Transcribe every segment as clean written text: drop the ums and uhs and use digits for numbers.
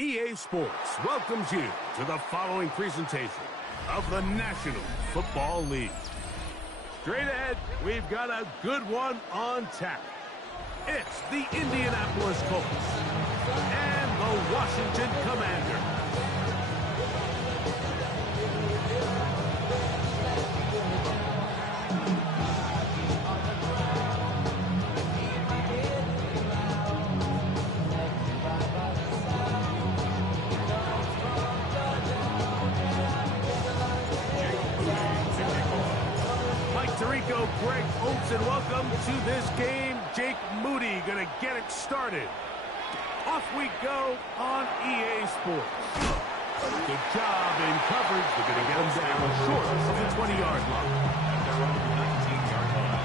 EA Sports welcomes you to the following presentation of the National Football League. Straight ahead, we've got a good one on tap. It's the Indianapolis Colts and the Washington Commanders. Greg Olsen, welcome to this game. Jake Moody going to get it started. Off we go on EA Sports. Good job in coverage. They're going to get them down short of the 20-yard line. They're on the 19-yard line.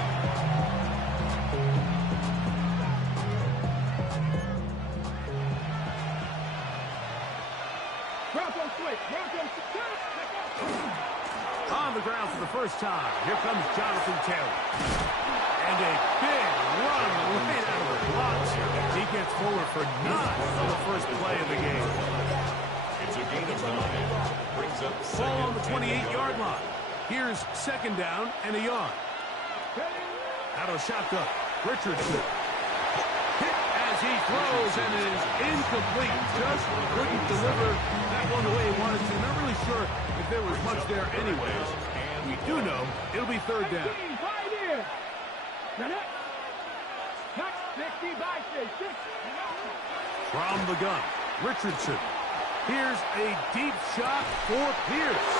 On the ground for the first time, here comes Jonathan Taylor. And a big run right out of the blocks. He gets forward for 9 on the first play of the game. It's a gain of 9. Brings up ball on the 28-yard line. Here's second down and a yard. Out of shotgun, Richardson. Hit as he throws, and it is incomplete. Just couldn't deliver that one the way he wanted to. Not really sure if there was much there anyways. We do know it'll be third down. From the gun, Richardson. Here's a deep shot for Pierce.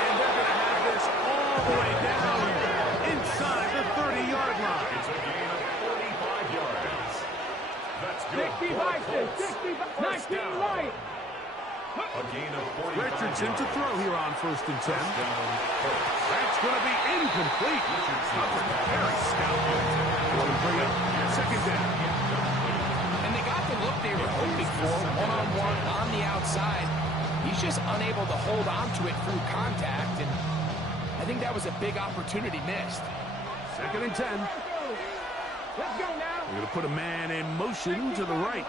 And they're going to have this all the way down inside the 30-yard line. It's a gain of 45 yards. That's good. 19 right. A gain of 40. Richardson to throw here on 1st and 10. That's going to be incomplete. Covered very stoutly. Going to bring up second down. And they got the look they were hoping for, one-on-one on the outside. He's just unable to hold on to it through contact, and I think that was a big opportunity missed. 2nd and 10. Let's go now. We're going to put a man in motion to the right.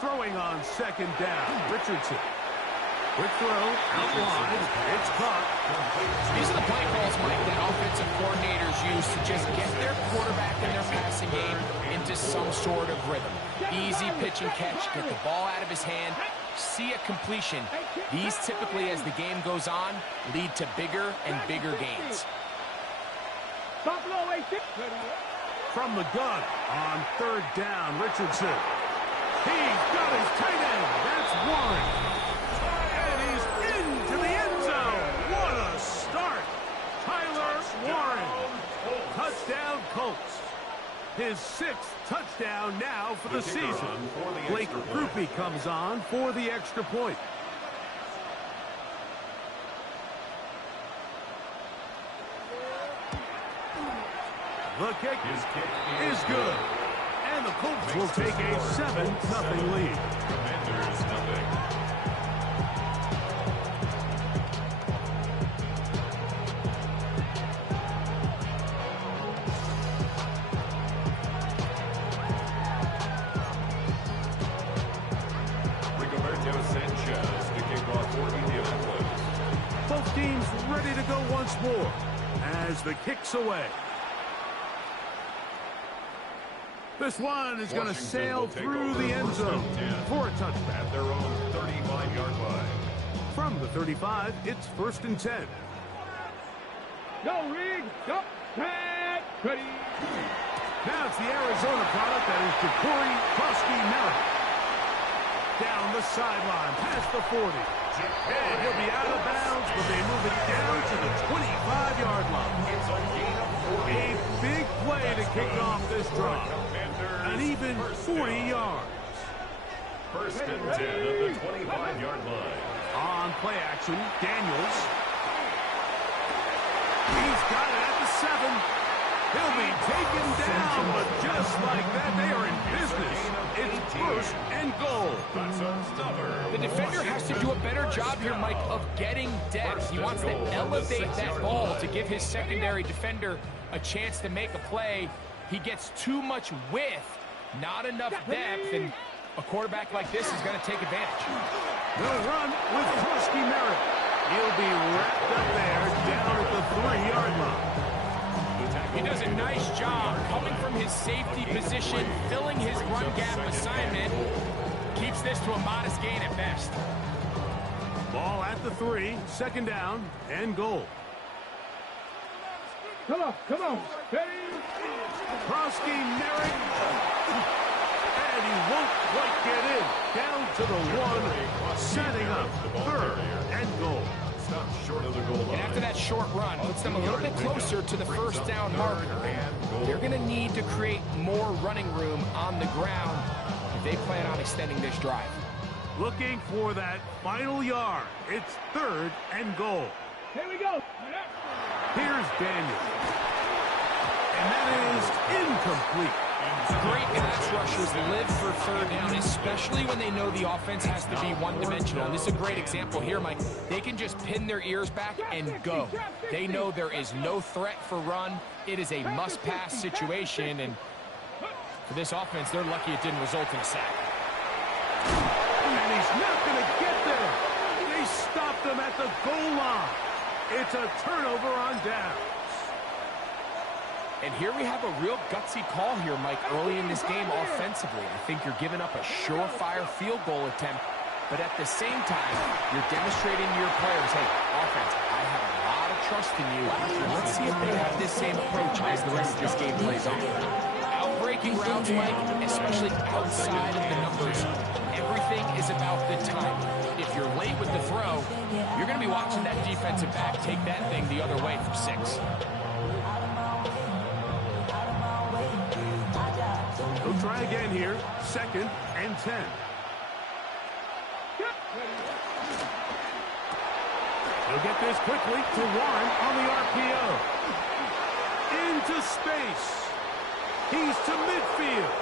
Throwing on second down, Richardson. Quick throw, out wide, it's caught. These are the play calls, Mike, that offensive coordinators use to just get their quarterback and their passing game into some sort of rhythm. Easy pitch and catch, get the ball out of his hand, see a completion. These typically, as the game goes on, lead to bigger and bigger gains. From the gun on 3rd down, Richardson. He's got his tight end. That's Warren. And he's into the end zone. What a start. Tyler Warren. Touchdown Colts. His 6th touchdown now for the season. Blake Grupe comes on for the extra point. The kick is good. And the Colts will take a 7-0 lead. Commanders nothing. Rigoberto Sanchez to kick off for Indianapolis. Both teams ready to go once more as the kick's away. This one is going to sail through the end zone for a touchdown. At their own 35-yard line. From the 35, it's 1st and 10. Go, Reed. Go. Pat. Ready. Now it's the Arizona product that is Ja'Cory Krosky-Merritt. Down the sideline, past the 40. And he'll be out of bounds, but they move it down to the 25-yard line. It's a gain of 40. A big play to kick off this drive. An even 40 yards. 1st and 10 at the 25-yard line. On play action, Daniels. He's got it at the 7. He'll be taken down, but just like that, they are in business. It's 1st and goal. The defender has to do a better job here, Mike, of getting depth. He wants to elevate that ball to give his secondary defender a chance to make a play. He gets too much width, not enough depth, and A quarterback like this is going to take advantage. They'll run with Prosky Merritt. He'll be wrapped up there down at the 3-yard line. He does a nice job coming from his safety position, filling his run gap assignment. Keeps this to a modest gain at best. Ball at the 3, second down, and goal. Come on. Ready? Prosky Merritt. And he won't quite get in. Down to the 1, setting up third and goal. Stop short of the goal line. And after that short run, puts them a little bit closer to the first down marker. They're going to need to create more running room on the ground if they plan on extending this drive. Looking for that final yard. It's third and goal. Here we go. Here's Daniel. And that is incomplete. Great pass rushers live for third down, especially when they know the offense has to be one-dimensional. And this is a great example here, Mike. They can just pin their ears back and go. They know there is no threat for run. It is a must-pass situation, and for this offense, they're lucky it didn't result in a sack. And he's not going to get there. They stopped him at the goal line. It's a turnover on downs. And here we have a real gutsy call here, Mike, early in this game offensively. I think you're giving up a surefire field goal attempt, but at the same time, you're demonstrating to your players, hey, offense, I have a lot of trust in you. Let's see if they have this same approach as the rest of this game plays on. Outbreaking routes, Mike, especially outside of the numbers, everything is about the time. If you're late with the throw, you're going to be watching that defensive back take that thing the other way for 6. They'll try again here. Second and 10. They'll get this quickly to Warren on the RPO. Into space. He's to midfield.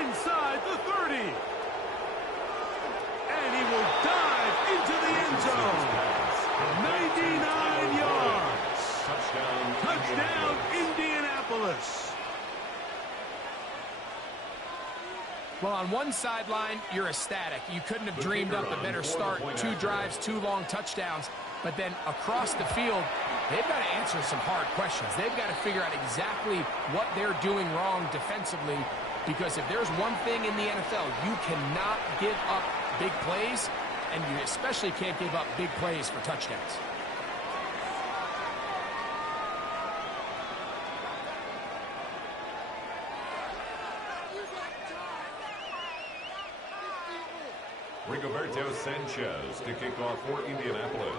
Inside the 30. And he will dive into the end zone. 99 yards. Touchdown, Indianapolis. Well, on one sideline, you're ecstatic. You couldn't have dreamed up a better start. 2 drives, 2 long touchdowns. But then across the field, they've got to answer some hard questions. They've got to figure out exactly what they're doing wrong defensively. Because if there's one thing in the NFL, you cannot give up big plays, and you especially can't give up big plays for touchdowns. Rigoberto Sanchez to kick off for Indianapolis.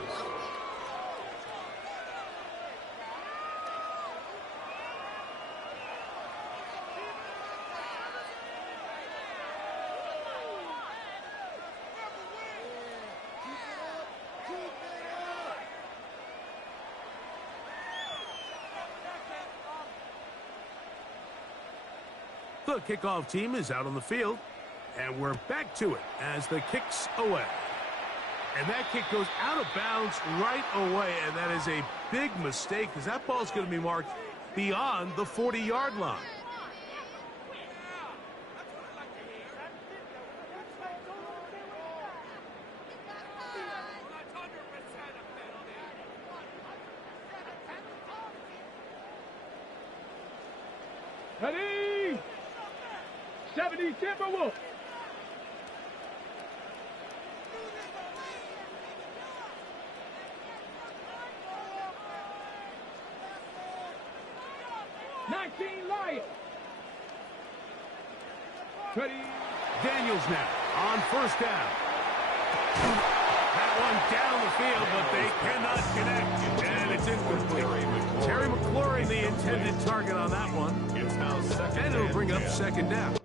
The kickoff team is out on the field. And we're back to it as the kick's away. And that kick goes out of bounds right away. And that is a big mistake because that ball's going to be marked beyond the 40-yard line. Ready? 70 Timberwolves. Lions. Ready. Daniels now on first down. That one down the field, but they cannot connect. And it's incomplete. Terry McLaurin, the intended target on that one. It's now second And it'll bring up 10. second down.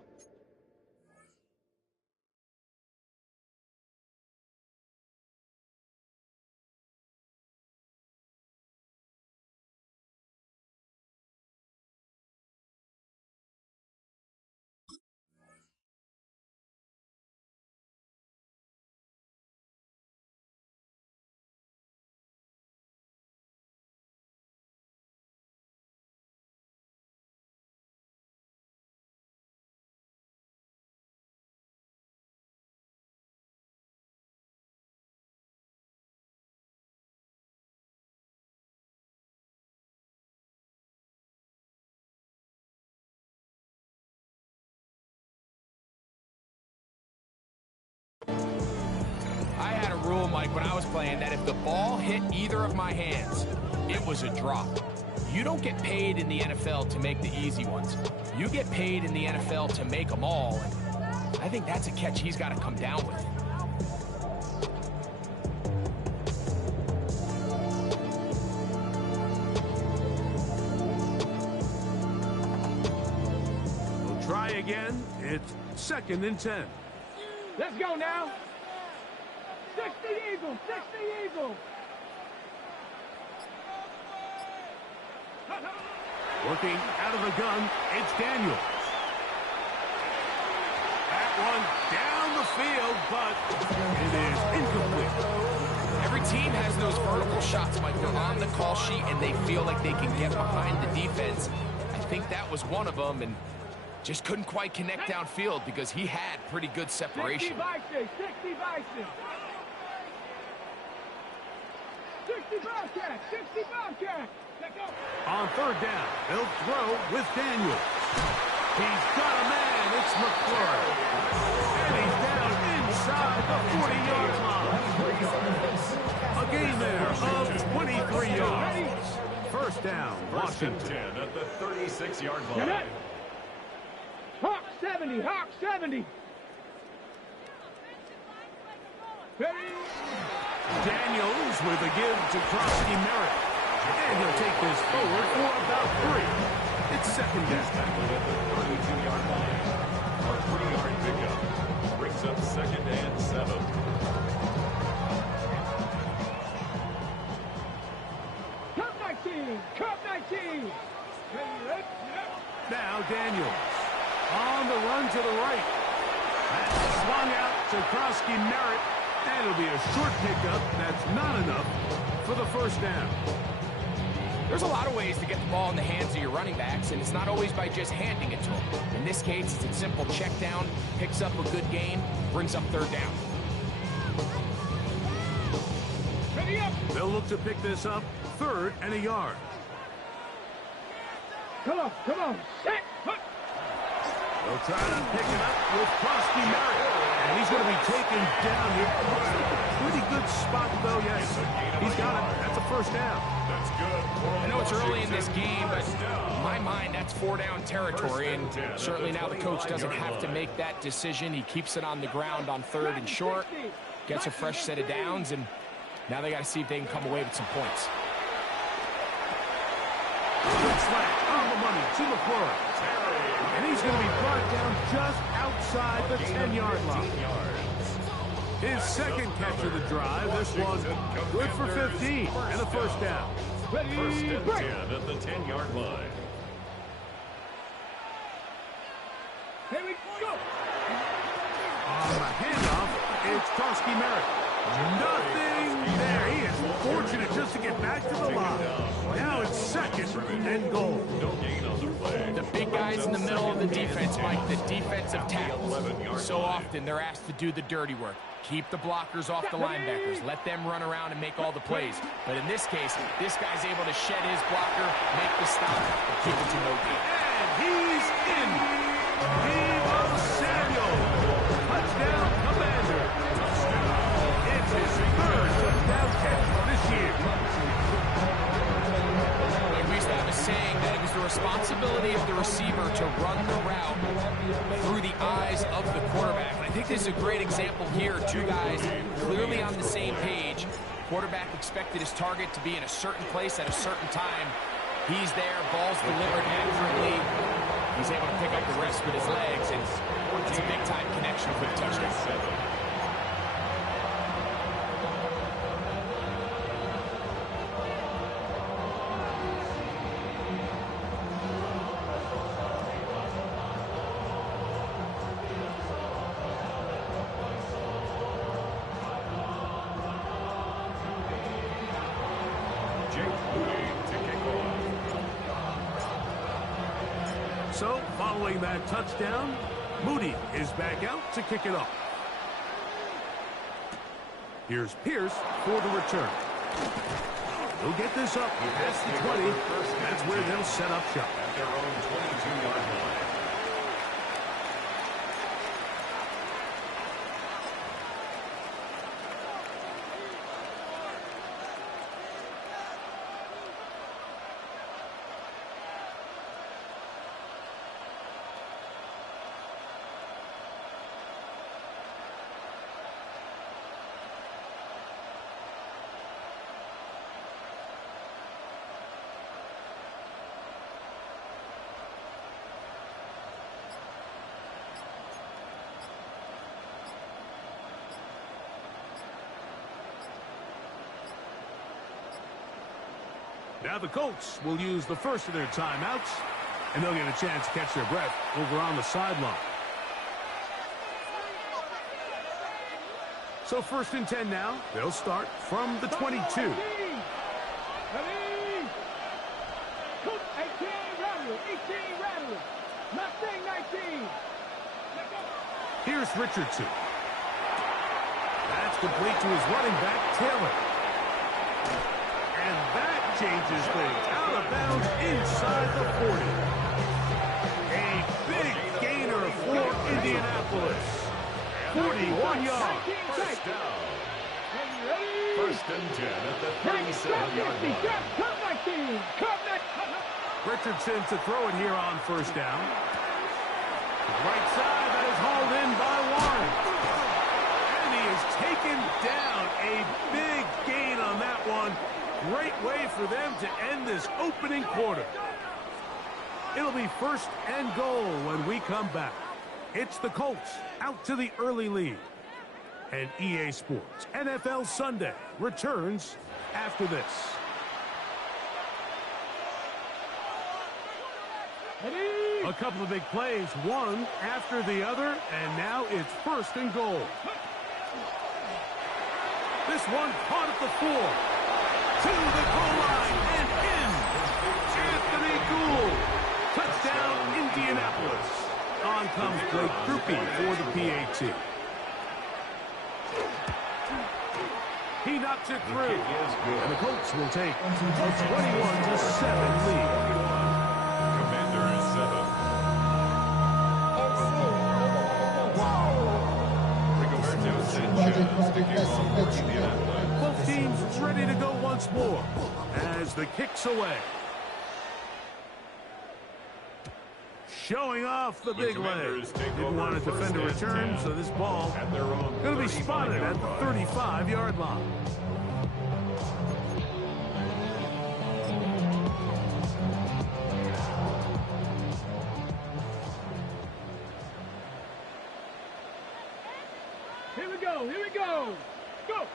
had a rule, Mike, when I was playing, that if the ball hit either of my hands, it was a drop. You don't get paid in the NFL to make the easy ones. You get paid in the NFL to make them all, and I think that's a catch he's got to come down with. We'll try again. It's 2nd and 10. Let's go now. 60 Eagles, 60 Eagles. Working out of the gun, it's Daniels. That one down the field, but it is incomplete. Every team has those vertical shots, Mike. They're on the call sheet, and they feel like they can get behind the defense. I think that was one of them, and just couldn't quite connect downfield because he had pretty good separation. 60 Vikings, 60 Vikings. 60 Bobcats, 60 Bobcats. Let's go. On 3rd down, they'll throw with Daniels. He's got a man. It's McClure. And he's down inside the 40-yard line. A gain there of 23 yards. 1st down, Washington. 10 at the 36-yard line. Hawk 70, Hawk 70. Ready? Daniels with a give to Krosky Merritt. And he'll take this forward for about 3. It's 2nd down. Tackling at the 32-yard line. Our 3-yard pickup brings up 2nd and 7. Cup 19, Cup 19. Now Daniels on the run to the right. That's swung out to Krosky Merritt. And it'll be a short pickup. That's not enough for the 1st down. There's a lot of ways to get the ball in the hands of your running backs, and it's not always by just handing it to them. In this case, it's a simple check down, picks up a good gain, brings up 3rd down. Ready up. They'll look to pick this up 3rd and a yard. Come on, come on. Set. Hook. They'll try to pick it up with Krosky Merritt. And he's going to be taken down here. Pretty good spot, though, yes. He's got it. That's a 1st down. That's good. I know it's early in this game, but in my mind, that's 4-down territory, and certainly now the coach doesn't have to make that decision. He keeps it on the ground on 3rd and short, gets a fresh set of downs, and now they got to see if they can come away with some points. Good slant on the money to McClure. And he's going to be brought down just outside the 10-yard line. His 2nd catch of the drive. This one good for 15 and a 1st down. 1st and 10 at the 10-yard line. Here we go. On the handoff, it's Krosky Merritt. Nothing there. He is fortunate just to get back to the line. Now it's 2nd and goal. No gain on the play. The big guys in the middle of the defense, Mike, the defensive tackles. So often they're asked to do the dirty work. Keep the blockers off the linebackers. Let them run around and make all the plays. But in this case, this guy's able to shed his blocker, make the stop, and keep it to no gain. And he's in. Deebo Samuel. Touchdown, Commander. It's his 3rd touchdown catch this year. We used to have a saying that it was the responsibility of the receiver to run the route through the eyes of the quarterback. And I think this is a great example here. 2 guys clearly on the same page. Quarterback expected his target to be in a certain place at a certain time. He's there, ball's delivered accurately. He's able to pick up the rest with his legs, and it's a big-time connection for the touchdown. So, following that touchdown, Moody is back out to kick it off. Here's Pierce for the return. He'll get this up past the 20. That's where they'll set up shop. At their own 22-yard line. Now the Colts will use the first of their timeouts, and they'll get a chance to catch their breath over on the sideline. So 1st and 10 now. They'll start from the 22. Ready. Cook, 18, Rattler. 18, Rattler. Mustang, 19. Here's Richardson. That's complete to his running back, Taylor. And that changes things. Out of bounds inside the 40. A big gainer for Indianapolis. 41 yards. First down. First and 10 at the 37-yard line. Richardson to throw it here on 1st down. Right side, that is hauled in by Warren. And he is taken down. A big gain on that one. Great way for them to end this opening quarter. It'll be 1st and goal when we come back. It's the Colts out to the early lead. And EA Sports NFL Sunday returns after this. A couple of big plays, one after the other, and now it's 1st and goal. This one caught at the 4. To the goal line and in. Anthony Gould. Touchdown, Indianapolis. On comes Blake Grupe for the PAT. He knocks it through. And the Colts will take a 21-7 lead. Commanders 7. Rigoberto Sanchez to kick off for Indianapolis. Both teams ready to go once more as the kick's away. Showing off the big leg. Didn't want a defender return, so this ball going to be spotted at the 35-yard line. Here we go. Go.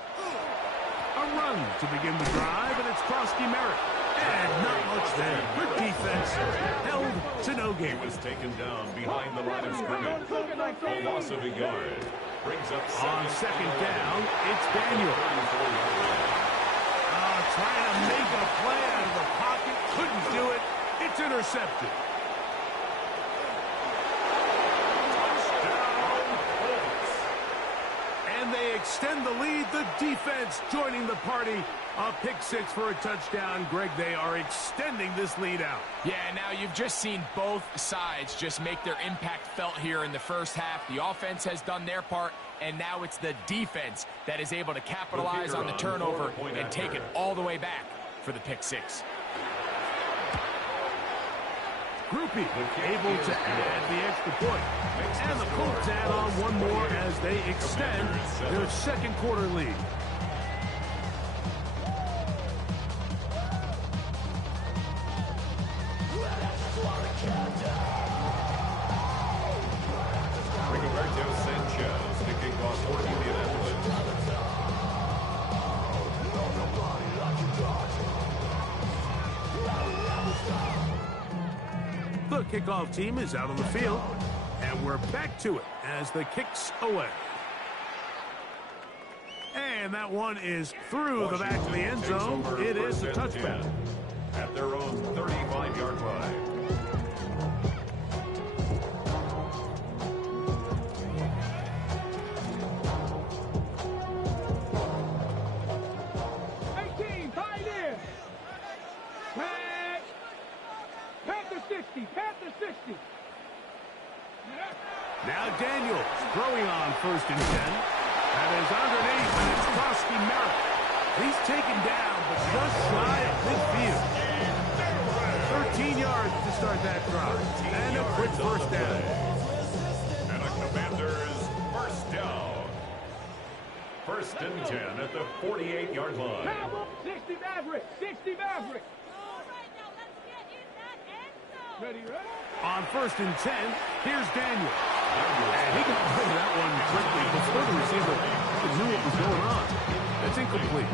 A run to begin the drive, and it's Krosky Merritt. And not much there. Good defense. Held to no gain. He was taken down behind the line of scrimmage. A loss of a yard. Brings up On 2nd down, it's Daniel. Trying to make a play out of the pocket. Couldn't do it. It's intercepted. And they extend the lead. The defense joining the party. A pick 6 for a touchdown. Greg, they are extending this lead out. Yeah, now you've just seen both sides just make their impact felt here in the first half. The offense has done their part, and now it's the defense that is able to capitalize on the turnover and take it all the way back for the pick 6. Grupe able to add the extra point. And the Colts add on one more as they extend their 2nd quarter lead. Rigoberto Sanchez to kick off for Indianapolis. The kickoff team is out on the field, and we're back to it as the kick's away. And that one is through the back of the end zone. It is a touchback. At their own 35-yard line. Panther 60. Now Daniels throwing on 1st and 10. That is underneath, and it's Krosky Merritt. He's taken down, but just shy of midfield. 13 yards to start that drive. And a quick 1st down. And a Commanders 1st down. 1st and 10 at the 48-yard line. 60 Maverick. 60 Maverick. Ready. On 1st and 10, here's Daniel. And he got rid of that one quickly before the receiver knew what was going on. That's incomplete.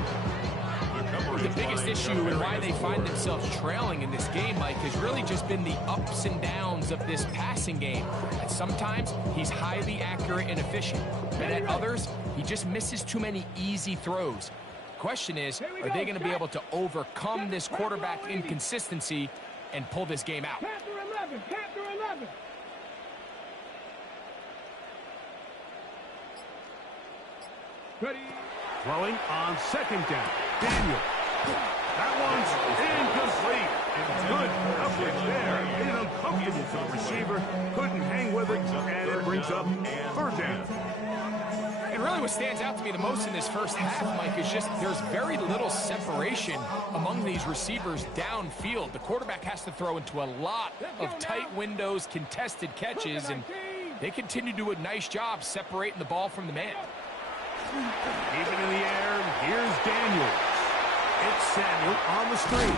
The biggest issue and why they find themselves trailing in this game, Mike, has really just been the ups and downs of this passing game. And sometimes he's highly accurate and efficient, but at others, he just misses too many easy throws. Question is, are they going to be able to overcome this quarterback inconsistency and pull this game out? Panther 11, Panther 11. Ready. Throwing on second down. Daniel. That one's incomplete. And good coverage there. Made it uncomfortable for the receiver. Couldn't hang with it, and it brings up third down. And really what stands out to me the most in this first half, Mike, is just there's very little separation among these receivers downfield. The quarterback has to throw into a lot of tight windows, contested catches, and they continue to do a nice job separating the ball from the man. Even in the air, here's Daniels. It's Samuel on the screen.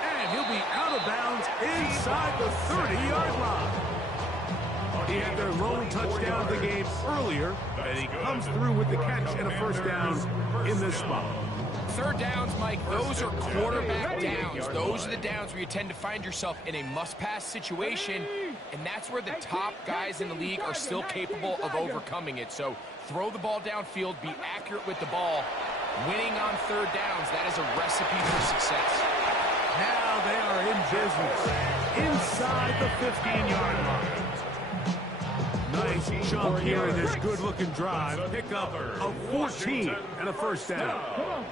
And he'll be out of bounds inside the 30-yard line. He had their lone touchdown of the game earlier, and he comes through with the catch and a first down in this spot. Third downs, Mike, those are quarterback downs. Those are the downs where you tend to find yourself in a must-pass situation, and that's where the top guys in the league are still capable of overcoming it. So throw the ball downfield, be accurate with the ball. Winning on third downs, that is a recipe for success. Now they are in business inside the 15-yard line. Nice jump here in this good-looking drive. Pick up a 14 and a first down.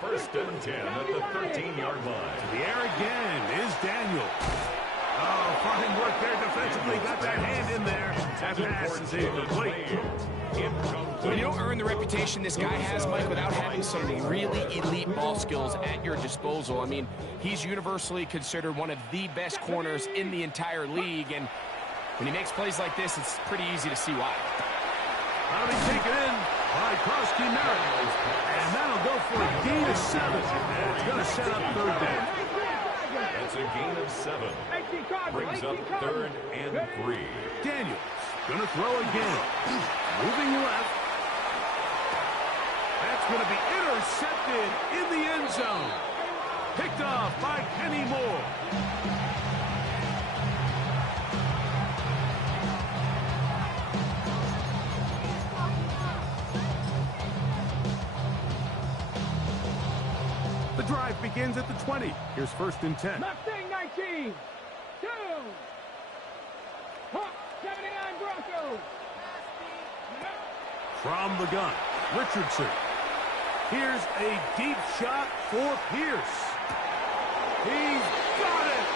First and 10 at the 13-yard line. To the air again is Daniel. Oh, fine work there defensively. Got that hand in there. That pass is incomplete. When you don't earn the reputation this guy has, Mike, without having some really elite ball skills at your disposal, I mean, he's universally considered one of the best corners in the entire league, and when he makes plays like this, it's pretty easy to see why. That'll be taken in by Krosky Merritt. And that'll go for a gain of 7. And it's going to set up third down. That's a gain of 7. Brings up third and 3. Daniels going to throw again. Moving left. That's going to be intercepted in the end zone. Picked off by Kenny Moore. The drive begins at the 20. Here's first and 10. Mustang 19. 2. Hawk 79 Broncos. From the gun, Richardson. Here's a deep shot for Pierce. He's got it!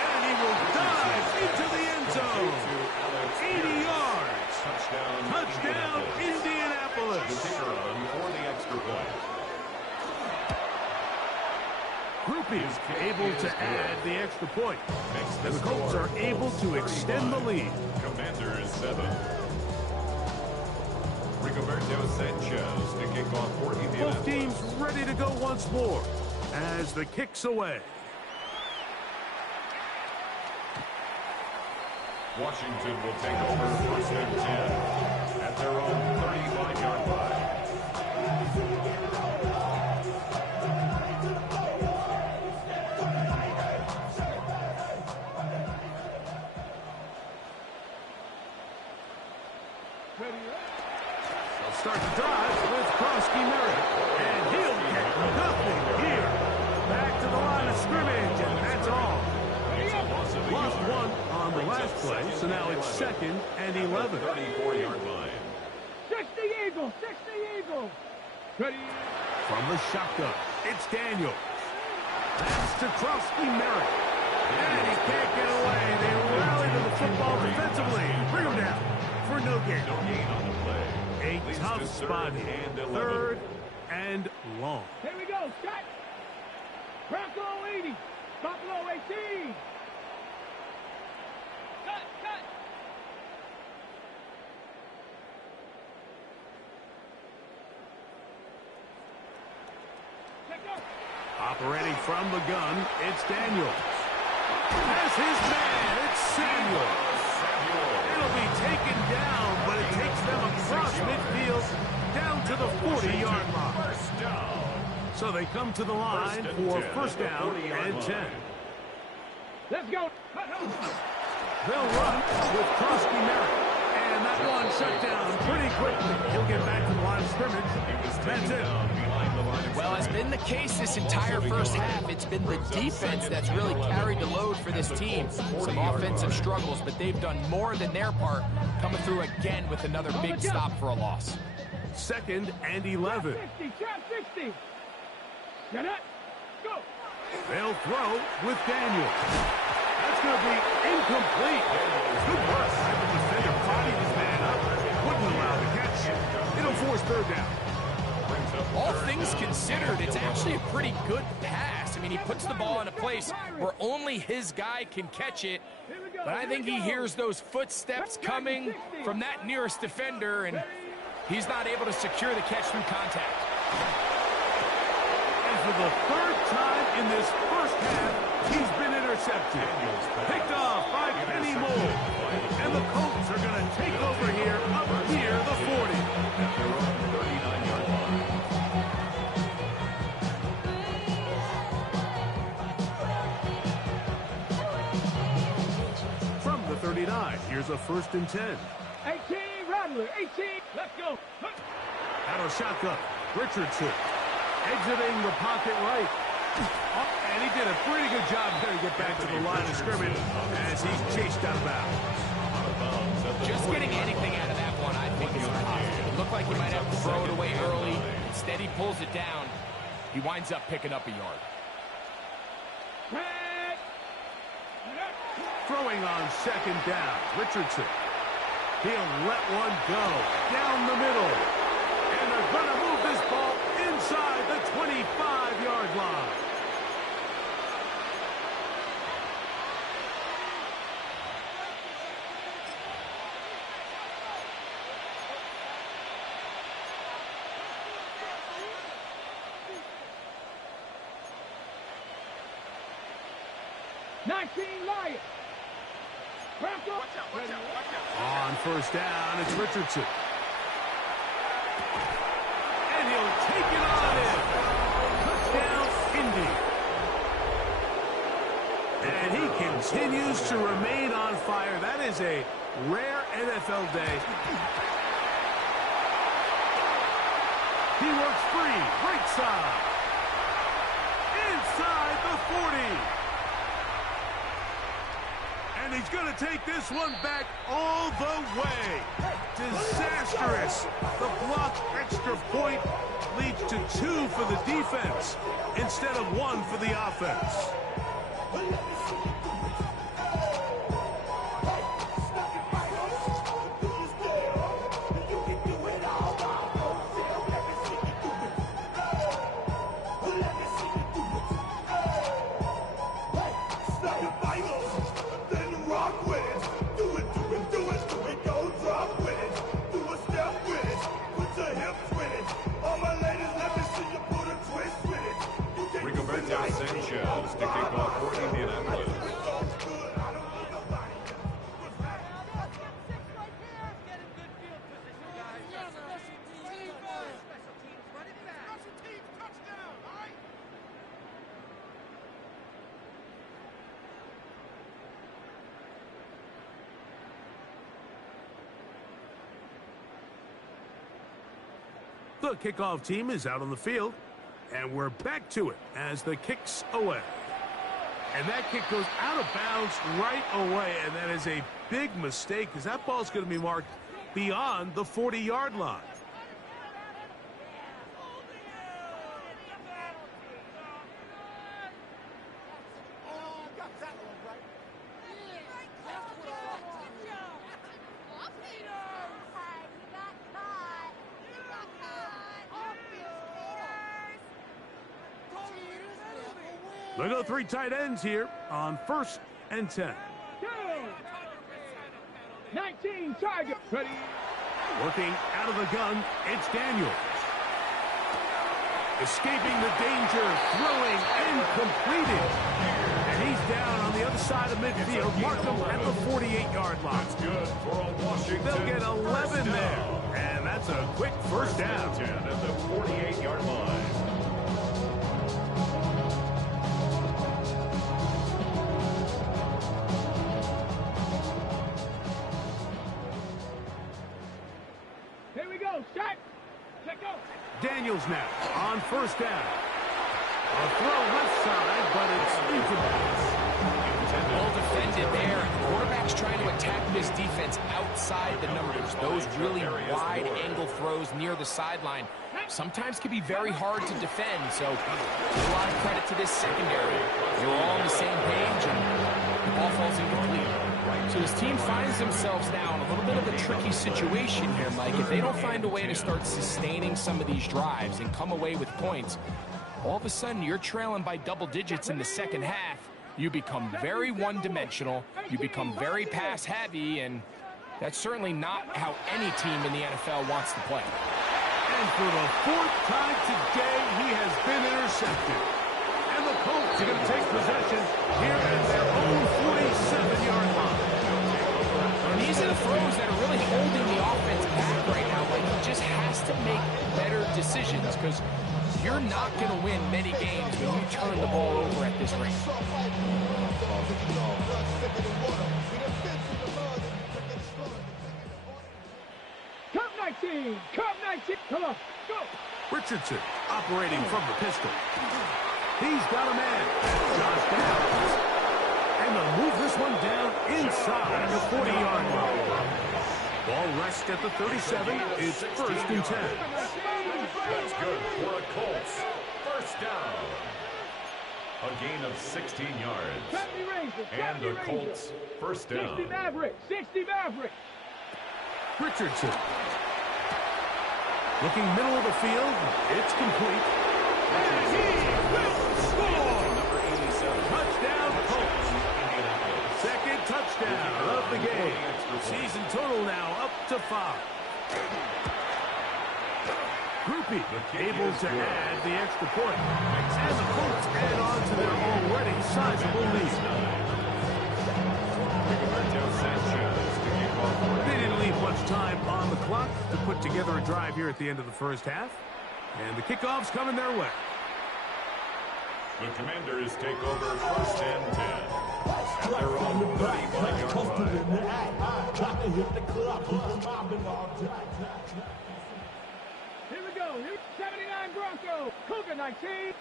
And he will dive into the end zone. 80 yards. Touchdown, Indianapolis. The kicker on for the extra point. Groupies able to add the extra point. And the Colts are able to extend the lead. Commanders 7. Rigoberto Sanchez to kick off for Indianapolis. Both teams ready to go once more as the kick's away. Washington will take over first and 10 at their own 35-yard line. They'll start the drive with Krosky Merritt, and he'll get nothing here. Back to the line of scrimmage, and that's all. Lost one on the last play, so now it's second and 11. 34-yard line. 60 Eagles, 60 Eagles. Ready. From the shotgun, it's Daniels. That's to Krosky Merritt. And he can't get away. They rally to the football defensively. Bring him down for no gain. No gain on the play. A tough spot here. Third and long. Here we go, Scott. Bronco 80. Buffalo 18. Cut, cut. Operating from the gun, it's Daniels. That's his man, it's Samuel. It'll be taken down, but it takes them across midfield down to the 40-yard line. First down. So they come to the line for first down and 10. Let's go. They'll run with Krosky Merritt. And that one shut down pretty quickly. He'll get back to the line of scrimmage. That's it. Well, as been the case this entire first half, it's been the defense that's really carried the load for this team. Some offensive struggles, but they've done more than their part, coming through again with another big stop for a loss. 2nd and 11. Trap 60. Get it. Go. They'll throw with Daniels. That's going to be incomplete. Good work. The defender bodied his man up. Wouldn't allow the catch. It'll force third down. All things considered, it's actually a pretty good pass. I mean, he puts the ball in a place where only his guy can catch it. But I think he hears those footsteps coming from that nearest defender, and he's not able to secure the catch through contact. And for the 3rd time in this first half, he's been intercepted. Picked off by Kenny Moore. And the Colts are going to take over here up near the 40. From the 39, here's a 1st and 10. 18, Rattler. 18. Let's go. Out of shotgun, Richardson exiting the pocket right. And he did a pretty good job there to get back to the line of scrimmage as he's chased out of bounds. Just getting anything out of that one, I think, is impossible. It looked like he might have to throw it away early. Instead, he pulls it down. He winds up picking up a yard. Throwing on 2nd down, Richardson. He'll let one go down the middle. And they're going to move this ball inside the 25-yard line. Lions. On first down, it's Richardson. And he'll take it on in. Touchdown, Indy. And he continues to remain on fire. That is a rare NFL day. He works free, right side. Inside the 40. And he's going to take this one back all the way. Disastrous. The block extra point leads to 2 for the defense instead of 1 for the offense. Sanchez to kick off for Indianapolis. The kickoff team is out on the field. And we're back to it as the kick's away. And that kick goes out of bounds right away. And that is a big mistake because that ball's going to be marked beyond the 40-yard line. They go 3 tight ends here on 1st and 10. 19 Tiger. Ready. Working out of the gun, it's Daniels. Escaping the danger, throwing and completed. And he's down on the other side of midfield. Mark him at the 48-yard line. That's good for a Washington. They'll get 11 there. And that's a quick first down. At the 48-yard line. Check. Check go. Daniels now on first down. A throw left side, but it's incomplete. Well defended there. The quarterback's trying to attack this defense outside the numbers. Those really wide angle throws near the sideline sometimes can be very hard to defend. So a lot of credit to this secondary. They're all on the same page, and the ball falls incomplete. So this team finds themselves now in a little bit of a tricky situation here, Mike. If they don't find a way to start sustaining some of these drives and come away with points, all of a sudden you're trailing by double digits in the second half. You become very one-dimensional, you become very pass-heavy, and that's certainly not how any team in the NFL wants to play. And for the fourth time today, he has been intercepted. And the Colts are going to take possession here at their own 47-yard line. And these are the throws that are really holding the offense back right now. Like, he just has to make better decisions, because you're not going to win many games when you turn the ball over at this rate. Cup 19. Cup 19. Come on. Go. Richardson operating from the pistol. He's got a man. Josh Downs. And they'll move this one down inside the 40-yard line. Ball rests at the 37. It's first and 10. That's good for the Colts. First down. A gain of 16 yards. And the Colts first down. 60 Maverick. 60 Maverick. Richardson. Looking middle of the field. It's complete. And he will score! Touchdown Colts. Second touchdown of the game. Season total now up to 5. Groupie able to add the extra point. And the Colts add on to their already sizable lead. They didn't leave much time on the clock to put together a drive here at the end of the first half. And the kickoff's coming their way. The Commanders take over first and 10. At their own 31-yard line. Here we go. 79 Bronco. Cougar 19.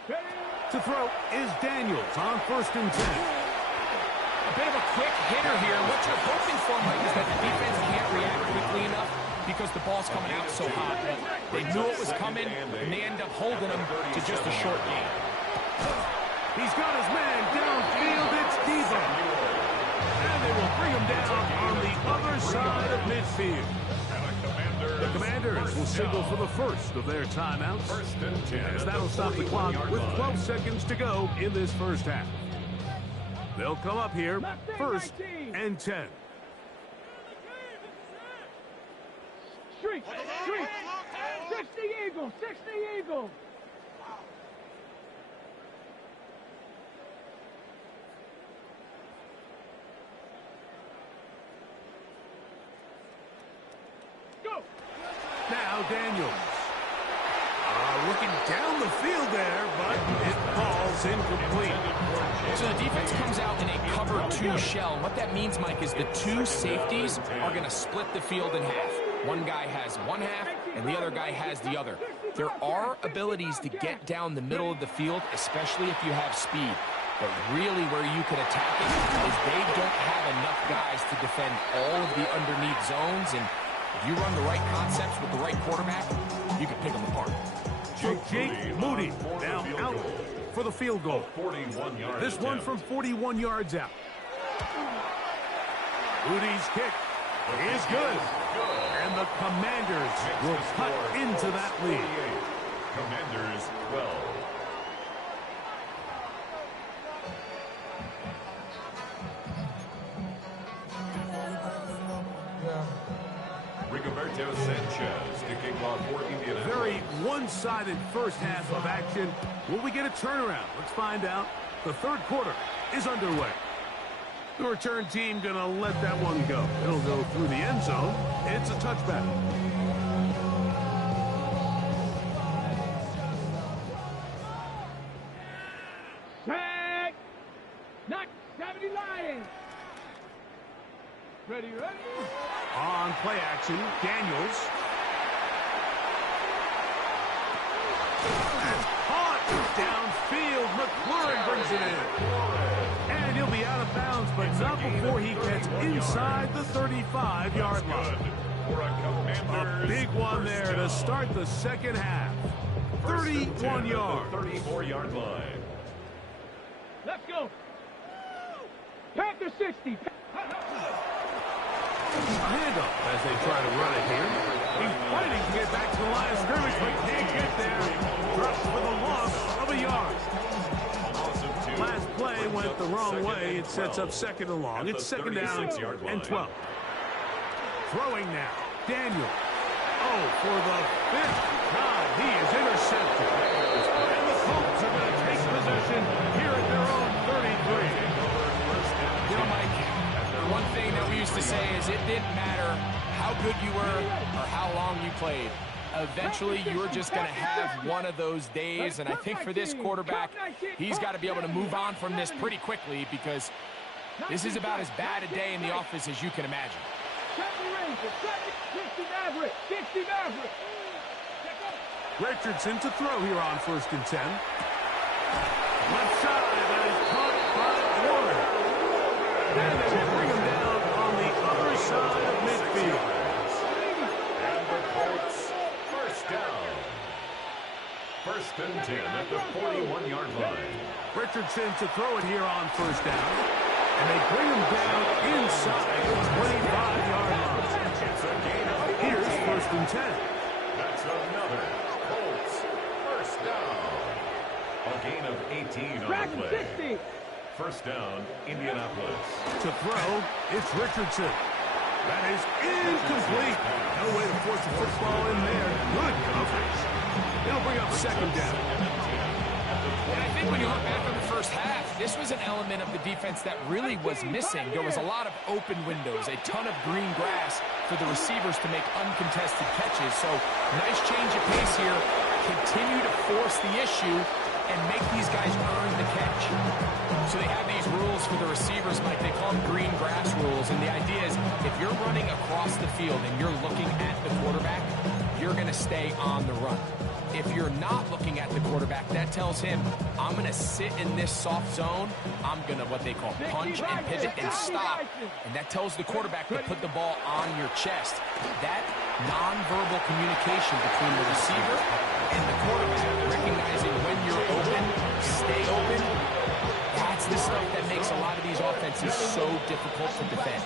To throw is Daniels on first and 10. A bit of a quick hitter here. What you're hoping for, Mike, is that the defense can't react quickly enough because the ball's coming out so hot. They knew it was coming, and they end up holding them to just a short gain. He's got his man downfield. It's Debo. And they will bring him down on the other side of midfield. The Commanders will signal for the first of their timeouts. As that'll stop the clock with 12 seconds to go in this first half. They'll come up here first and 10. Street. 60 Eagles. 60 Eagles. Go. Now Daniels. Looking down the field there, but it falls incomplete. So the defense comes out in a cover 2 shell. What that means, Mike, is the 2 safeties are going to split the field in half. One guy has one half, and the other guy has the other. There are abilities to get down the middle of the field, especially if you have speed. But really where you can attack it is they don't have enough guys to defend all of the underneath zones. And if you run the right concepts with the right quarterback, you can pick them apart. Jake Moody now out for the field goal. This one from 41 yards out. Moody's kick is good. And the Commanders will cut into that lead. Commanders 12. Rigoberto Sanchez to kick off for Indianapolis. Very one-sided first half of action. Will we get a turnaround? Let's find out. The third quarter is underway. The return team going to let that one go. It'll go through the end zone. It's a touchback. Sack. Not 70 Lions. Ready. On play action, Daniels. but not before he gets inside the 35-yard line. A big one there to start the second half. 31 yards. 34-yard line. Let's go. Panther 60. Handoff as they try to run it here. He's fighting to get back to the line of scrimmage, but can't get there. Drops for the loss of a yard. Last play went the wrong way. It sets up second and long. It's second down and 12. Throwing now. Daniel. Oh, for the fifth time, he is intercepted. And the Colts are going to take possession here at their own 33. You know, Mike, one thing that we used to say is it didn't matter how good you were or how long you played. Eventually, you're just going to have one of those days, and I think for this quarterback, he's got to be able to move on from this pretty quickly because this is about as bad a day in the office as you can imagine. 60 Maverick. Richardson to throw here on 1st and 10. Left side, that is caught by Warren. And they will bring him down on the other side of midfield. And the Colts, first down. 1st and 10 at the 41-yard line. Richardson to throw it here on 1st down. And they bring him down inside the 25-yard line. Here's 1st and 10. That's another Colts first down. A gain of 18 on the play. 1st down, Indianapolis. To throw, it's Richardson. That is incomplete. No way to force the football in there. Good coverage. It'll bring up 2nd down. And I think when you look back on the first half, this was an element of the defense that really was missing. There was a lot of open windows, a ton of green grass for the receivers to make uncontested catches. So nice change of pace here. Continue to force the issue and make these guys earn the catch. So they have these rules for the receivers, Mike. They call them green grass rules. And the idea is if you're running across the field and you're looking at the quarterback, you're going to stay on the run. If you're not looking at the quarterback, that tells him, I'm going to sit in this soft zone. I'm going to, what they call, punch and pivot and stop. And that tells the quarterback to put the ball on your chest. That nonverbal communication between the receiver and the quarterback, recognizing when you're open, stay open, that's the stuff that makes a lot of these offenses so difficult to defend.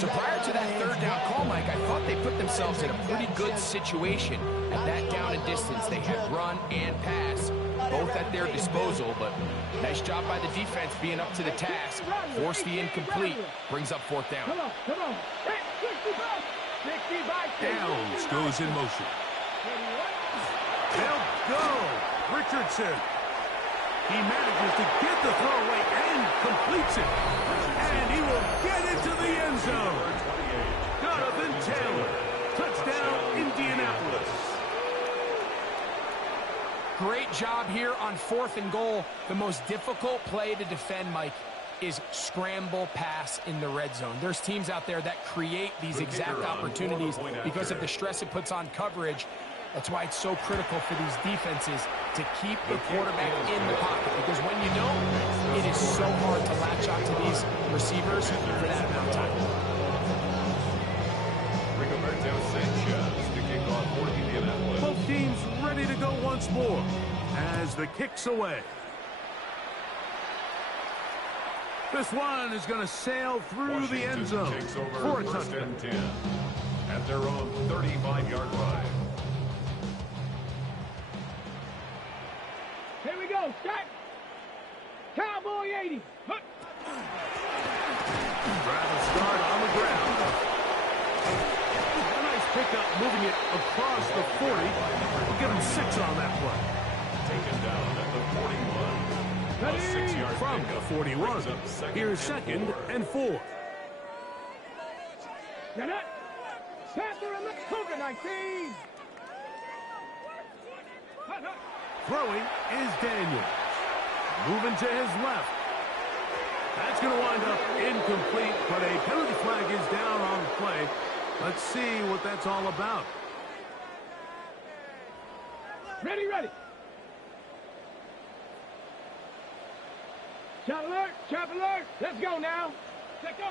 So prior to that 3rd down call, Mike, I thought they put themselves in a pretty good situation at that down and distance. They had run and pass, both at their disposal, but nice job by the defense being up to the task. Force the incomplete, brings up 4th down. Come on. Downs goes in motion. They'll go. Richardson. He manages to get the throw away and completes it. And he will get into the end zone. Jonathan Taylor. Touchdown, Indianapolis. Great job here on 4th and goal. The most difficult play to defend, Mike, is scramble pass in the red zone. There's teams out there that create these exact opportunities because of the stress it puts on coverage. That's why it's so critical for these defenses to keep the quarterback in the pocket, because when you don't, it is so hard to latch onto these receivers for that amount of time. Rigoberto Sanchez to kick off for Indianapolis. Both teams ready to go once more as the kick's away. This one is going to sail through the end zone for a touchdown. 1st and 10 at their own 35-yard line. Here we go. Start. Cowboy 80. Travis start on the ground. A nice pickup moving it across the 40. We'll give him 6 on that play. Taken down at the 41. A 6-yard From the 41. Here's 2nd and 4. Panther and the Cougar 19. Throwing is Daniel. Moving to his left. That's going to wind up incomplete, but a penalty flag is down on the play. Let's see what that's all about. Ready. Chop alert, chop alert. Let's go now. Let's go.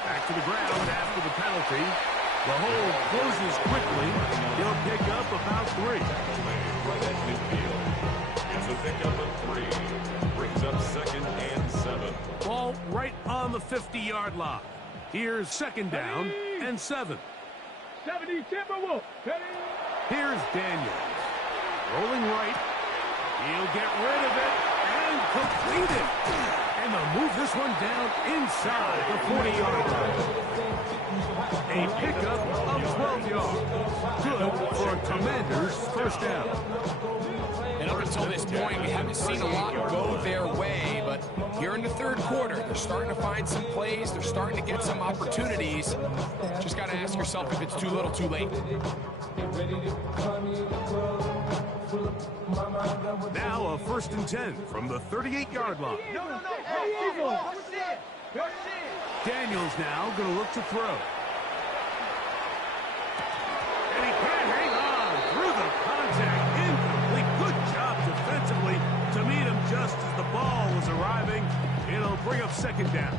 Back to the ground after the penalty. The hole closes quickly. He'll pick up about 3. Right at midfield. It's a pickup of 3. Brings up 2nd and 7. Ball right on the 50-yard line. Here's 2nd down and 7. 70 Timberwolf. Here's Daniels. Rolling right. He'll get rid of it and complete it. And they'll move this one down inside the 40-yard line. A pickup of 12 yards. Good for a Commanders first down. And up until this point, we haven't seen a lot go their way, but here in the 3rd quarter, they're starting to find some plays. They're starting to get some opportunities. Just got to ask yourself if it's too little, too late. Now a 1st and 10 from the 38-yard line. Daniels now going to look to throw. And he can't hang on through the contact. Incomplete. Good job defensively to meet him just as the ball was arriving. It'll bring up 2nd down.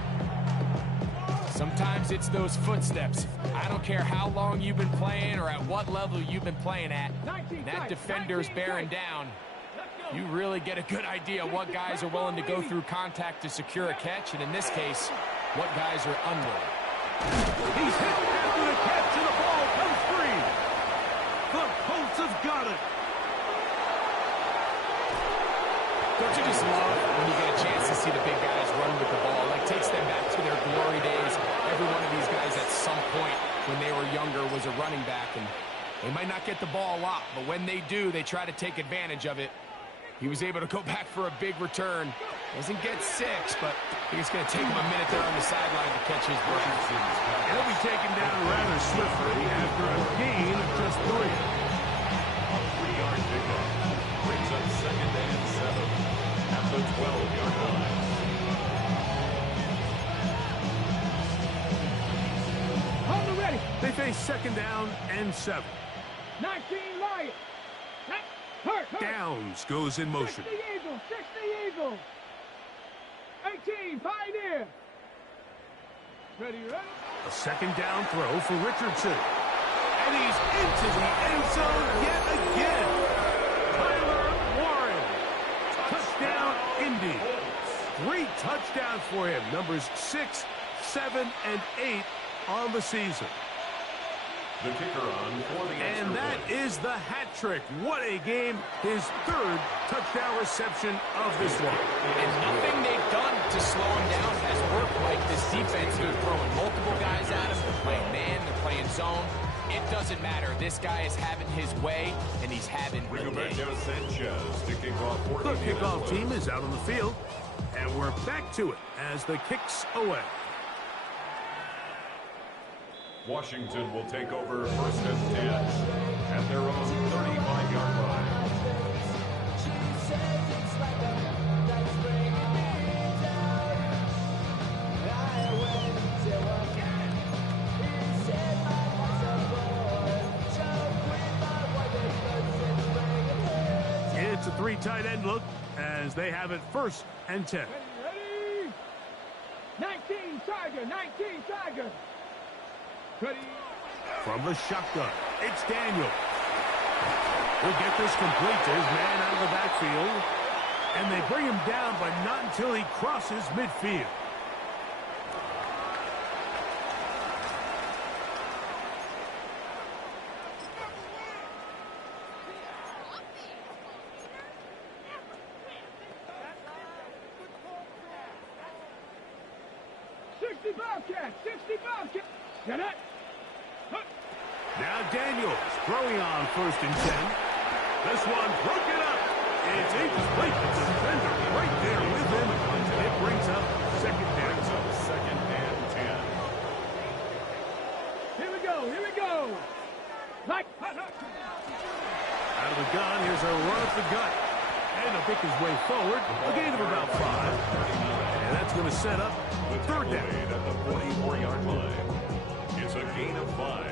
Sometimes it's those footsteps. I don't care how long you've been playing or at what level you've been playing at. That defender's bearing down. You really get a good idea what guys are willing to go through contact to secure a catch, and in this case, what guys are unwilling. He's hit after the catch, and the ball comes free. The Colts have got it. Don't you just love when you get a chance to see the big guys run with the ball? Like, takes them back to their glory days. Every one of these guys at some point when they were younger was a running back, and they might not get the ball a lot, but when they do, they try to take advantage of it. He was able to go back for a big return. Doesn't get 6, but I think it's going to take him a minute there on the sideline to catch his breath. He'll be taken down rather swiftly after a gain of just 3. A 3-yard pickup. Brings up 2nd and 7. At the 12-yard line. Hold it ready. They face 2nd down and 7. 19 Lions. Hurt. Downs goes in motion. 60 Eagles. 60 Eagles. 18 Pioneer. Ready. A 2nd down throw for Richardson. And he's into the end zone yet again. Tyler Warren. Touchdown, Indy. 3 touchdowns for him. Numbers 6, 7, and 8 on the season. The kicker on for the extra And that point. is the hat trick. What a game. His 3rd touchdown reception of this one. And nothing they've done to slow him down has worked. Like this defense, they're throwing multiple guys at him. They're playing man, they're playing zone. It doesn't matter. This guy is having his way, and he's having the day. Rigoberto Sanchez to kick off for The Indianapolis. kickoff team is out on the field. And we're back to it as the kicks away. Washington will take over 1st and 10 at their own 35-yard line. It's a 3 tight end look as they have it 1st and 10. Ready. 19 Tiger. 19 Tiger. Ready. From the shotgun, it's Daniel. He'll get this complete to his man out of the backfield. And they bring him down, but not until he crosses midfield. Get it. Now Daniels throwing on 1st and 10. This one broken up. It's incomplete. The defender right there with him. It brings up 2nd down. Second and 10. Here we go. Here we go. Like. Out of the gun, here's a run up the gut. And he'll pick his way forward. A gain of about 5. And that's going to set up the 3rd down. At the 44-yard line. It's a gain of 5.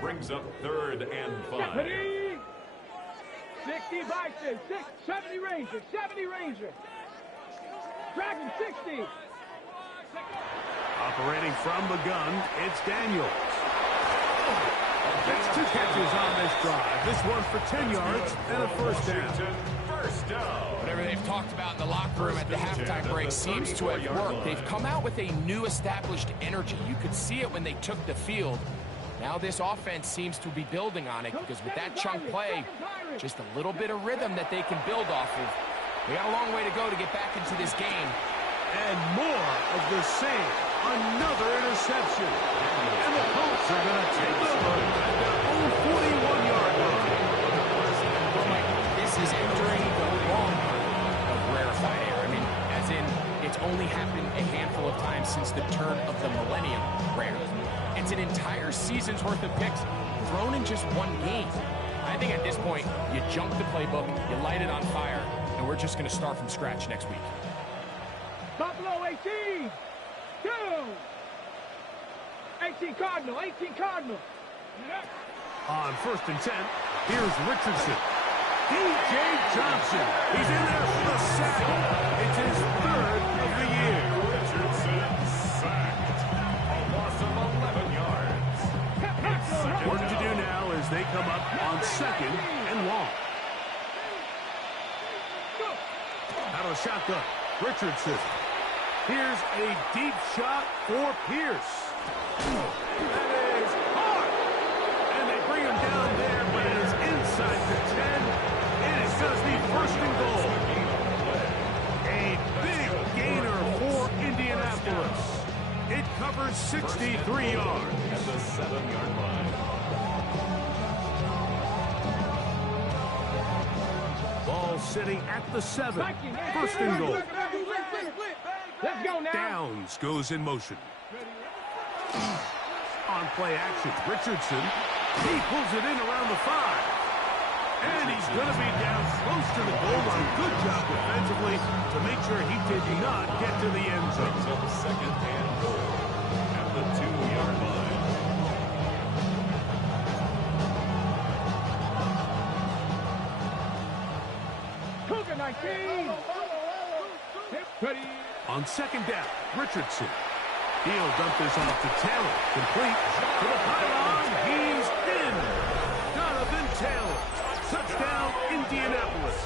Brings up 3rd and 5. 60 Bison. 70 Ranger. 70 Ranger. Tracking 60. Operating from the gun, it's Daniels. That's 2 catches on this drive. This one for 10 yards and a first down. First down. Whatever they've talked about in the locker room at the halftime break seems to have worked. They've come out with a new established energy. You could see it when they took the field. Now this offense seems to be building on it because with that chunk play, just a little bit of rhythm that they can build off of. They got a long way to go to get back into this game. And more of the same. Another interception. And the Colts are going to take over at their own 41-yard line. Well, Mike, this is entering the long run of rarefied air. I mean, as in, it's only happened a handful of times since the turn of the millennium. Rare. It's an entire season's worth of picks thrown in just one game. I think at this point, you junk the playbook, you light it on fire, and we're just going to start from scratch next week. Buffalo 18. 2. 18 Cardinal. 18 Cardinal. On 1st and 10, here's Richardson. D.J. Johnson. He's in there for the sack. It's his 3rd of the year. Richardson sacked. A loss of 11 yards. Work to do now as they come up on 2nd and long. Out of the shotgun, Richardson. Here's a deep shot for Pierce. That is hard. And they bring him down there, but it is inside the 10. It is going to be 1st and goal. A big gainer for Indianapolis. It covers 63 yards. At the 7-yard line. Ball sitting at the 7. 1st and goal. Let's go now. Downs goes in motion. On play action, Richardson. He pulls it in around the 5. And he's going to be down close to the goal line. Good job defensively to make sure he did not get to the end zone. So 2nd and goal at the 2-yard line. Cougar 19. Ready. On 2nd down, Richardson. He'll dump this off to Taylor. Complete to the pylon. He's in. Jonathan Taylor. Touchdown, Indianapolis.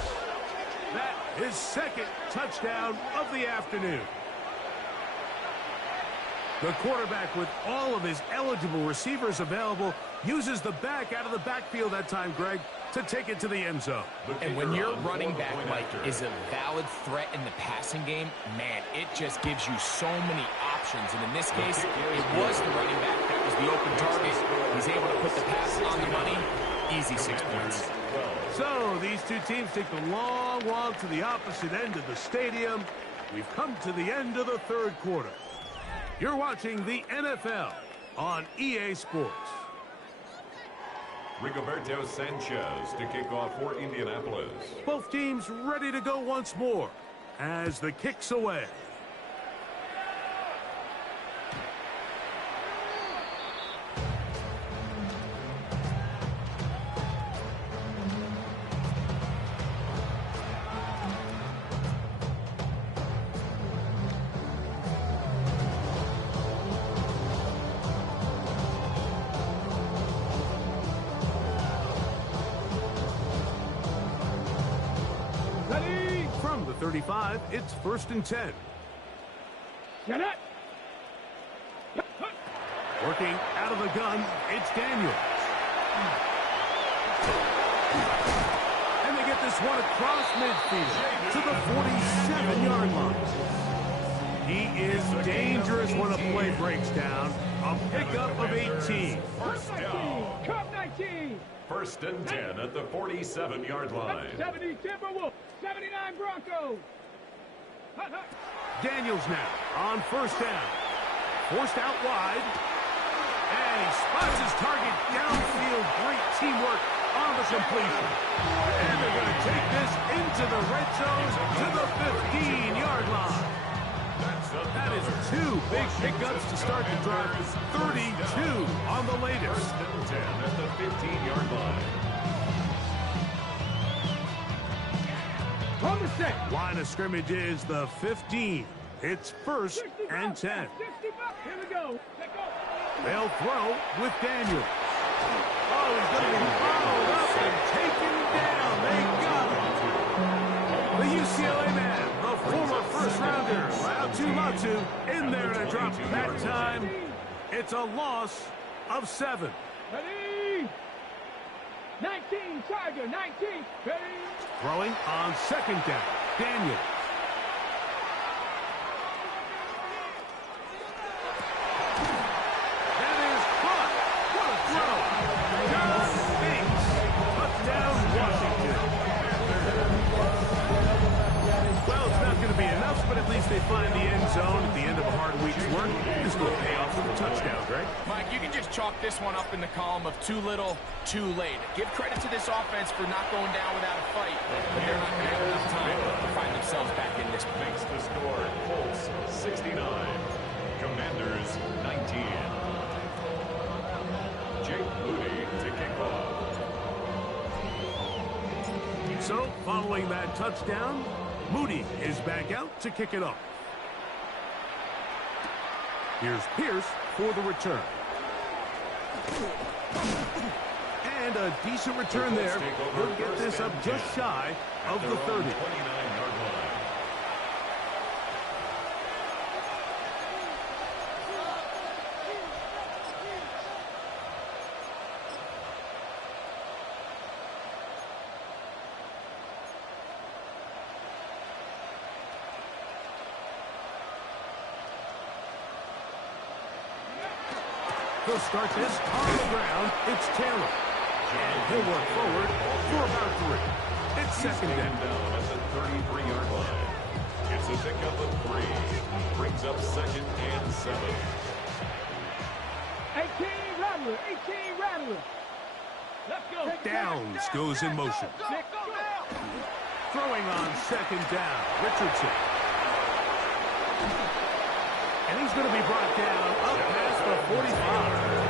That is 2nd touchdown of the afternoon. The quarterback, with all of his eligible receivers available, uses the back out of the backfield that time, Greg, to take it to the end zone. And when your running back, Mike, is a valid threat in the passing game, man, it just gives you so many options. And in this case, it was the running back that was the open target. He's able to put the pass on the money. Easy 6 points. So these two teams take the long walk to the opposite end of the stadium. We've come to the end of the 3rd quarter. You're watching the NFL on EA Sports. Rigoberto Sanchez to kick off for Indianapolis. Both teams ready to go once more as the kick's away. From the 35, it's 1st and 10. Get it. Working out of the gun, it's Daniels. And they get this one across midfield to the 47-yard line. He is dangerous when a play breaks down. A pickup of 18. First down. Cup 19. 1st and 10 at the 47-yard line. 70 Timberwolves. 79 Broncos. Daniels now on 1st down. Forced out wide. And he spots his target downfield. Great teamwork on the completion. And they're going to take this into the red zone to the 15-yard line. That is 2 big pickups to start the drive. 32 on the latest. 1st and 10 at the 15-yard line. On the set. Line of scrimmage is the 15. It's 1st and 10. 65. Here we go. Let go. They'll throw with Daniel. Oh, he's going to be followed up and taken down. They got him. The UCLA man, the former first-rounder, Latu in there to drop that time. It's a loss of 7. Ready. 19, Tiger, 19. Ready. Throwing on 2nd down. Daniel. That is caught. What a throw. John Bates. Touchdown, Washington. Well, it's not going to be enough, but at least they find the end zone at the end of a hard week's work. This will pay off with a touchdown, Greg. Mike, you can just chalk this one up in the column of too little, too late. Give credit to this offense for not going down without a fight, but they're not going to have enough time to find themselves back in this. Makes the score. Colts 69. Commanders 19. Jake Moody to kick off. So, following that touchdown, Moody is back out to kick it off. Here's Pierce for the return. And a decent return there. He'll get this up just shy of the 30. 29-yard line. He'll start this on the ground. It's Taylor. And he'll work forward for about 3. It's 2nd down. At the 33-yard line. It's a pickup of 3. Brings up 2nd and 7. 18, Rattler. 18, Rattler. Let's go. Downs goes in motion. Throwing on 2nd down. Richardson. And he's going to be brought down up past the 45.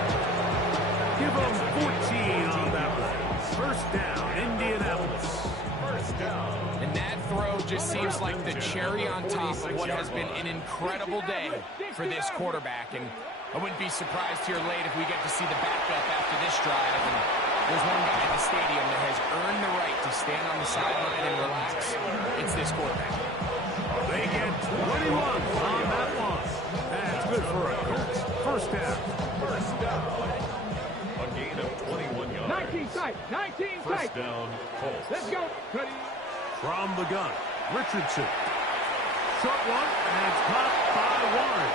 Give him 14 on that one. 1st down, Indianapolis. 1st down. And that throw just seems like the cherry on top of what has been an incredible day for this quarterback. And I wouldn't be surprised here late if we get to see the backup after this drive. And there's one guy in the stadium that has earned the right to stand on the sideline and relax. It's this quarterback. They get 21 on that one. That's good for a Colts 1st down. 1st down. A gain of 21 yards. 19 tight. 19 tight. 1st down, Colts. Let's go. Ready. From the gun, Richardson. Short one, and it's caught by Warren.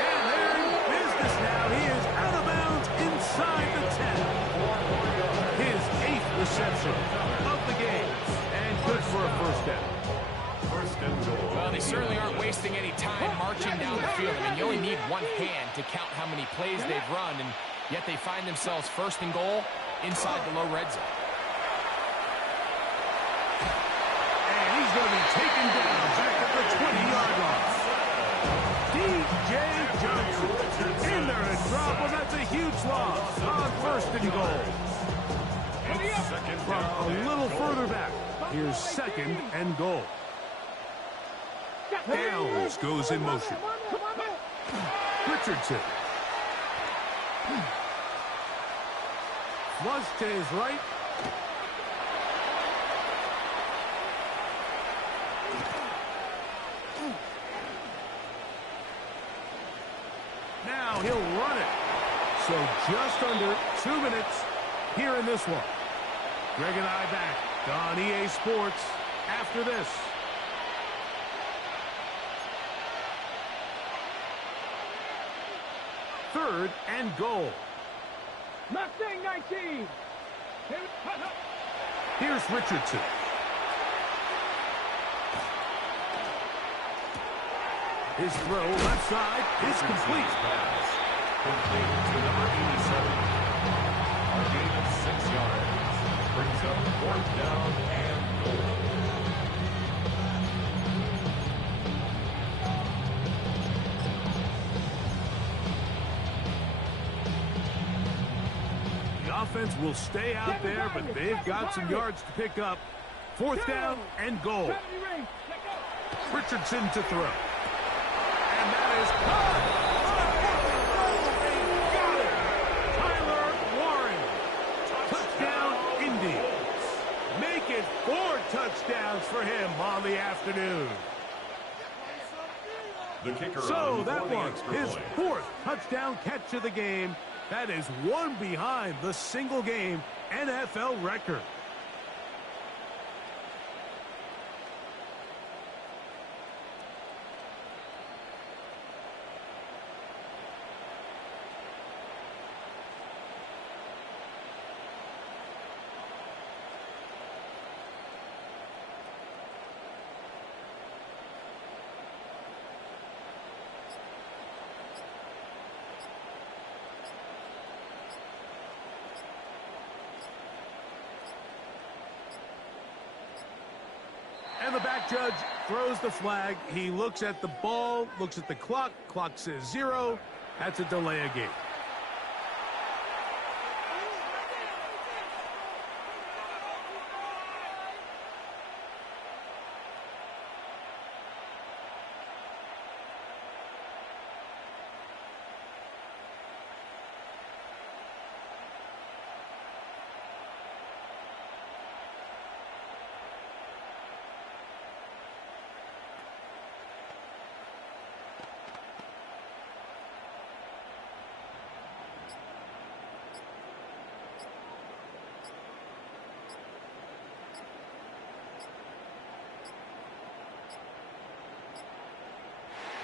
And they're in business now. He is out of bounds inside the 10. His 8th reception of the game. And good for a 1st down. 1st and goal. Well, they certainly aren't wasting any time marching down the field. I mean, you only need one hand to count how many plays they've run, and yet they find themselves 1st and goal inside the low red zone. And he's going to be taken down back at the 20-yard line. D.J. Johnson in there and drop. Well, that's a huge loss on 1st and goal. From a little further back, here's 2nd and goal. Downs goes in motion. Richardson. Flush to his right. Now he'll run it. So just under 2 minutes here in this one. Greg and I back on EA Sports after this. Third and goal. Mustang 19. Here's Richardson. His throw left side is complete. Pass. Complete to number 87. A gain of 6 yards. Brings up 4th down and goal. The offense will stay out there, but they've got some yards to pick up 4th down and goal. Richardson to throw. And that is caught. They got it. Tyler Warren. Touchdown, Indy. Make it 4 touchdowns for him on the afternoon. The kicker So on that for the was extra his point. 4th touchdown catch of the game. That is one behind the single-game NFL record. And the back judge throws the flag. He looks at the ball, looks at the clock. Clock says 0. That's a delay of game.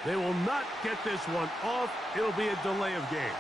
They will not get this one off. It'll be a delay of game.